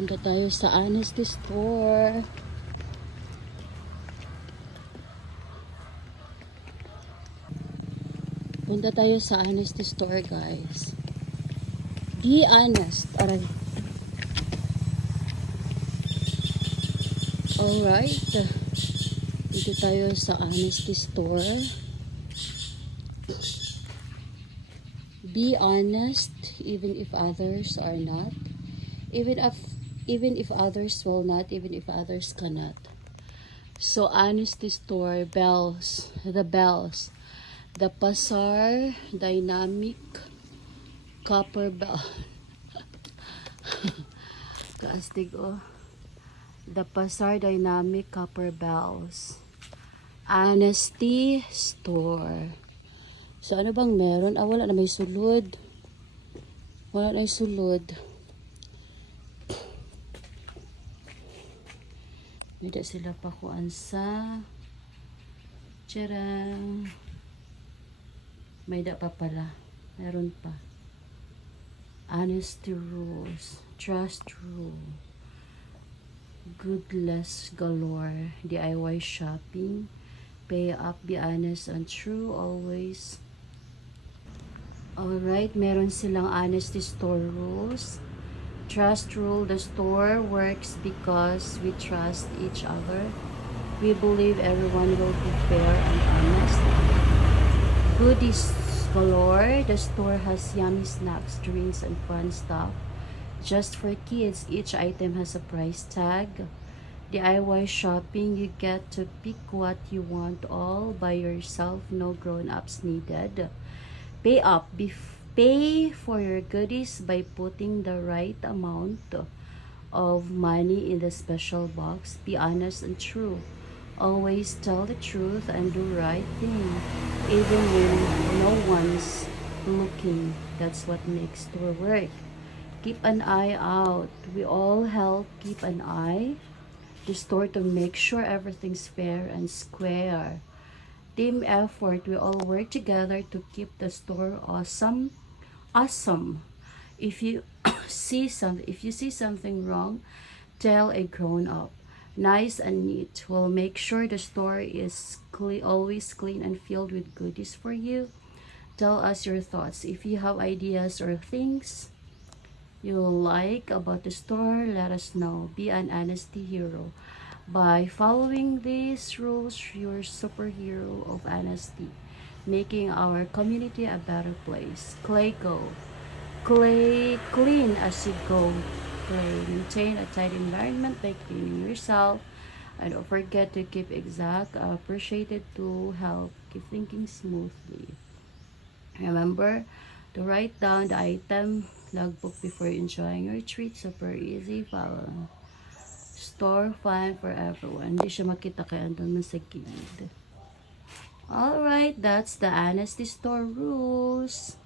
Punta tayo sa Honesty Store. Punta tayo sa Honesty Store, guys. Be honest. Aray. Alright. Dito tayo sa Honesty Store. Be honest even if others are not. Even if others will not, even if others cannot. So Honesty Store, bells, the bells. The Pasar Dynamic Copper Bell. Kaastig oh. The Pasar Dynamic Copper Bells. Honesty Store. So ano bang meron? Wala na may sulod. Wala na may sulod. Hindi sila pakuan sa tiyarang. May da pa pala. Meron pa. Honesty rules. Trust rule. Goodness galore. DIY shopping. Pay up. Be honest and true always. Alright. Meron silang honesty store rules. Trust rule. The store works because we trust each other. We believe everyone will be fair and honest. Goodies galore. The store has yummy snacks, drinks, and fun stuff. Just for kids, each item has a price tag. DIY shopping, you get to pick what you want all by yourself. No grown-ups needed. Pay up. Pay for your goodies by putting the right amount of money in the special box. Be honest and true. Always tell the truth and do right thing, even when no one's looking. That's what makes store work. Keep an eye out. We all help keep an eye the store to make sure everything's fair and square. Team effort. We all work together to keep the store awesome. If you see something wrong, tell a grown up. Nice and neat. We'll make sure the store is always clean and filled with goodies for you. Tell us your thoughts. If you have ideas or things you like about the store, let us know. Be an honesty hero. By following these rules, you're superhero of honesty, making our community a better place. Clay go. Clay clean as you go. Clay maintain a tight environment by cleaning yourself. And don't forget to keep exact. Appreciated to help keep thinking smoothly. Remember to write down the item logbook before enjoying your treat. Super easy. Follow. Store fun for everyone. Hindi siya makita kaya andun man sa gilid. Alright, that's the Honesty Store rules.